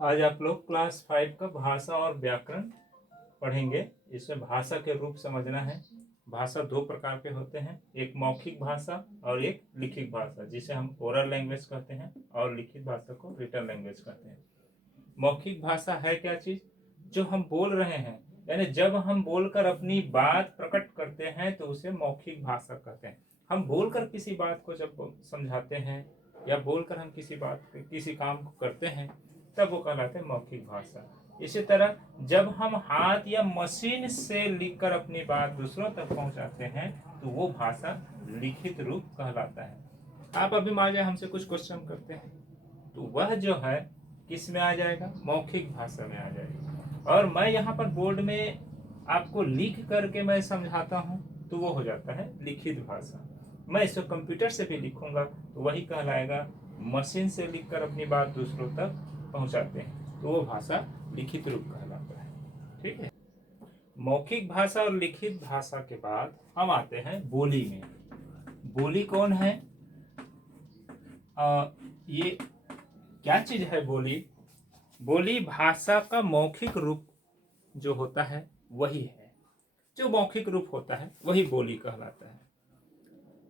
आज आप लोग क्लास 5 का भाषा और व्याकरण पढ़ेंगे। इसमें भाषा के रूप समझना है। भाषा दो प्रकार के होते हैं, एक मौखिक भाषा और एक लिखित भाषा, जिसे हम ओरल लैंग्वेज कहते हैं, और लिखित भाषा को रिटन लैंग्वेज कहते हैं। मौखिक भाषा है क्या चीज? जो हम बोल रहे हैं, यानी जब हम बोलकर अपनी बात प्रकट करते हैं तो उसे मौखिक भाषा कहते हैं। हम बोलकर किसी बात को जब समझाते हैं या बोलकर हम किसी काम को करते हैं, तब वो कहलाते हैं मौखिक भाषा। इसी तरह जब हम हाथ या मशीन से लिखकर अपनी बात दूसरों तक पहुंचाते हैं तो वो भाषा लिखित रूप कहलाता है। आप अभी मान लीजिए हमसे कुछ क्वेश्चन करते हैं, तो वह जो है किस में आ जाएगा? मौखिक भाषा में आ जाएगा। और मैं यहाँ पर बोर्ड में आपको लिख करके मैं समझाता हूँ तो वो हो जाता है लिखित भाषा। मैं इसको कंप्यूटर से भी लिखूंगा तो वही कहलाएगा। मशीन से लिखकर अपनी बात दूसरों तक पहुंचाते हैं तो वो भाषा लिखित रूप कहलाता है। ठीक है। मौखिक भाषा और लिखित भाषा के बाद हम आते हैं बोली में। बोली कौन है? ये क्या चीज है बोली? बोली भाषा का मौखिक रूप जो होता है वही है। जो मौखिक रूप होता है वही बोली कहलाता है।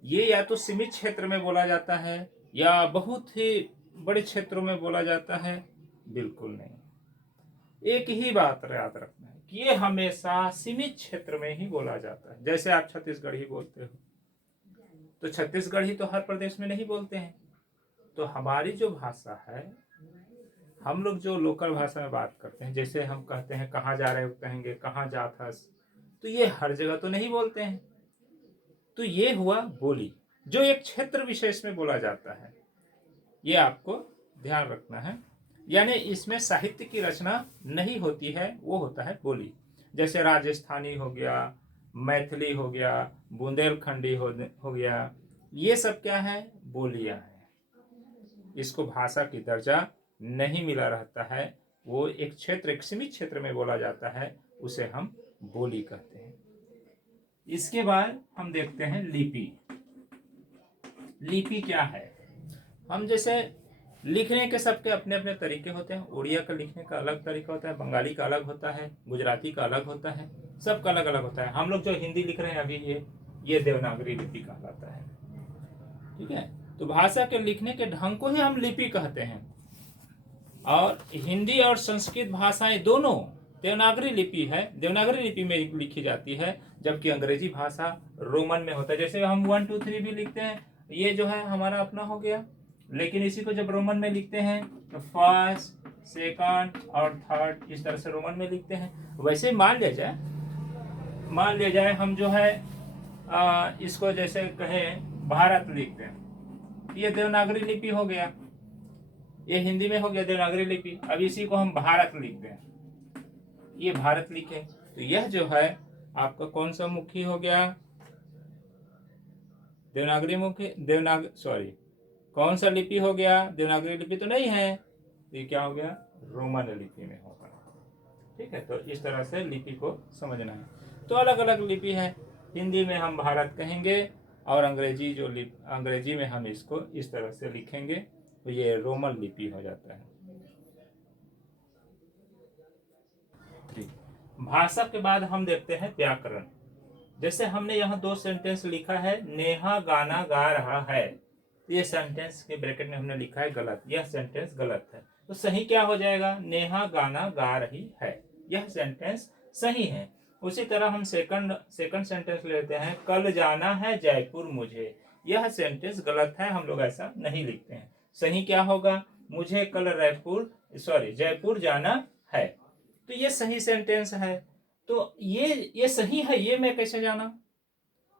ये या तो सीमित क्षेत्र में बोला जाता है या बहुत ही बड़े क्षेत्रों में बोला जाता है। बिल्कुल नहीं। एक ही बात याद रखना है कि ये हमेशा सीमित क्षेत्र में ही बोला जाता है। जैसे आप छत्तीसगढ़ी बोलते हो तो छत्तीसगढ़ी तो हर प्रदेश में नहीं बोलते हैं। तो हमारी जो भाषा है, हम लोग जो लोकल भाषा में बात करते हैं, जैसे हम कहते हैं कहाँ जा रहे हो, कहेंगे कहाँ जात हस, तो ये हर जगह तो नहीं बोलते हैं। तो ये हुआ बोली, जो एक क्षेत्र विशेष में बोला जाता है। ये आपको ध्यान रखना है। यानी इसमें साहित्य की रचना नहीं होती है, वो होता है बोली। जैसे राजस्थानी हो गया, मैथिली हो गया, बुंदेलखंडी हो गया, ये सब क्या है? बोलियां हैं। इसको भाषा की दर्जा नहीं मिला रहता है। वो एक क्षेत्र, एक सीमित क्षेत्र में बोला जाता है, उसे हम बोली कहते हैं। इसके बाद हम देखते हैं लिपि। लिपि क्या है? हम जैसे लिखने के सबके अपने अपने तरीके होते हैं। उड़िया का लिखने का अलग तरीका होता है, बंगाली का अलग होता है, गुजराती का अलग होता है, सबका अलग अलग होता है। हम लोग जो हिंदी लिख रहे हैं अभी, ये देवनागरी लिपि कहलाता है। ठीक है। तो भाषा के लिखने के ढंग को ही हम लिपि कहते हैं। और हिंदी और संस्कृत भाषाएं दोनों देवनागरी लिपि है, देवनागरी लिपि में लिखी जाती है, जबकि अंग्रेजी भाषा रोमन में होता है। जैसे हम 1 2 3 भी लिखते हैं, ये जो है हमारा अपना हो गया, लेकिन इसी को जब रोमन में लिखते हैं तो फर्स्ट, सेकंड और थर्ड इस तरह से रोमन में लिखते हैं। वैसे मान लिया जाए हम जो है इसको जैसे कहें भारत लिखते हैं, ये देवनागरी लिपि हो गया। ये हिंदी में हो गया देवनागरी लिपि। अब इसी को हम भारत लिखते हैं, ये भारत लिखे, तो यह जो है आपका कौन सा मुखी हो गया? देवनागरी मुखी, कौन सा लिपि हो गया? देवनागरी लिपि तो नहीं है, तो ये क्या हो गया? रोमन लिपि में होगा। ठीक है। तो इस तरह से लिपि को समझना है। तो अलग अलग लिपि है। हिंदी में हम भारत कहेंगे और अंग्रेजी में हम इसको इस तरह से लिखेंगे, तो ये रोमन लिपि हो जाता है। भाषा के बाद हम देखते हैं व्याकरण। जैसे हमने यहाँ 2 सेंटेंस लिखा है, नेहा गाना गा रहा है, ये सेंटेंस के ब्रैकेट में हमने लिखा है गलत, यह सेंटेंस गलत है। तो सही क्या हो जाएगा? नेहा गाना गा रही है, यह सेंटेंस सही है। उसी तरह हम सेकंड सेंटेंस लेते हैं, कल जाना है जयपुर मुझे, यह सेंटेंस गलत है, हम लोग ऐसा नहीं लिखते हैं। सही क्या होगा? मुझे कल जयपुर जाना है, तो ये सही सेंटेंस है। तो ये सही है, ये मैं कैसे जाना?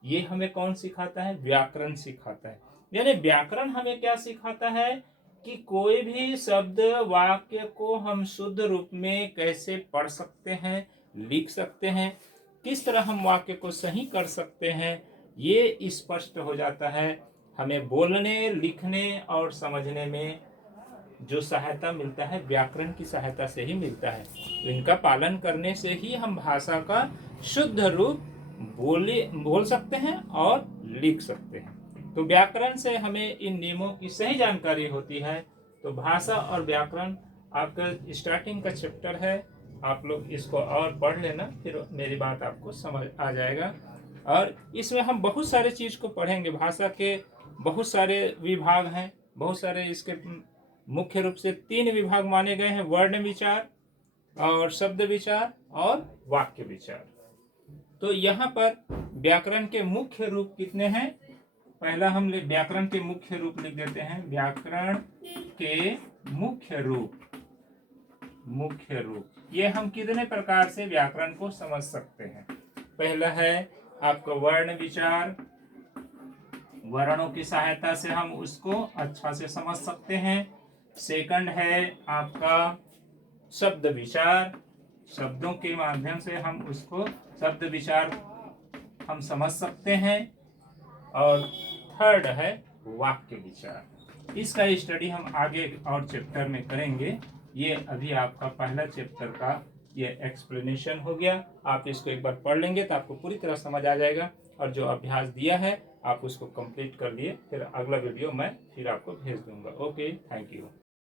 ये हमें कौन सिखाता है? व्याकरण सिखाता है। यानी व्याकरण हमें क्या सिखाता है कि कोई भी शब्द वाक्य को हम शुद्ध रूप में कैसे पढ़ सकते हैं, लिख सकते हैं, किस तरह हम वाक्य को सही कर सकते हैं, ये स्पष्ट हो जाता है। हमें बोलने, लिखने और समझने में जो सहायता मिलता है व्याकरण की सहायता से ही मिलता है। तो इनका पालन करने से ही हम भाषा का शुद्ध रूप बोल सकते हैं और लिख सकते हैं। तो व्याकरण से हमें इन नियमों की सही जानकारी होती है। तो भाषा और व्याकरण आपका स्टार्टिंग का चैप्टर है, आप लोग इसको और पढ़ लेना, फिर मेरी बात आपको समझ आ जाएगा। और इसमें हम बहुत सारे चीज़ को पढ़ेंगे। भाषा के बहुत सारे विभाग हैं, बहुत सारे इसके मुख्य रूप से 3 विभाग माने गए हैं: वर्ण विचार और शब्द विचार और वाक्य विचार। तो यहाँ पर व्याकरण के मुख्य रूप कितने हैं? पहला हम व्याकरण के मुख्य रूप लिख देते हैं। व्याकरण के मुख्य रूप ये हम कितने प्रकार से व्याकरण को समझ सकते हैं? पहला है आपका वर्ण विचार, वर्णों की सहायता से हम उसको अच्छा से समझ सकते हैं। सेकंड है आपका शब्द विचार, शब्दों के माध्यम से हम उसको शब्द विचार हम समझ सकते हैं। और थर्ड है वाक्य विचार। इसका स्टडी हम आगे और चैप्टर में करेंगे। ये अभी आपका पहला चैप्टर का ये एक्सप्लेनेशन हो गया। आप इसको एक बार पढ़ लेंगे तो आपको पूरी तरह समझ आ जाएगा। और जो अभ्यास दिया है आप उसको कंप्लीट कर लिए, फिर अगला वीडियो मैं फिर आपको भेज दूंगा। Okay, thank you.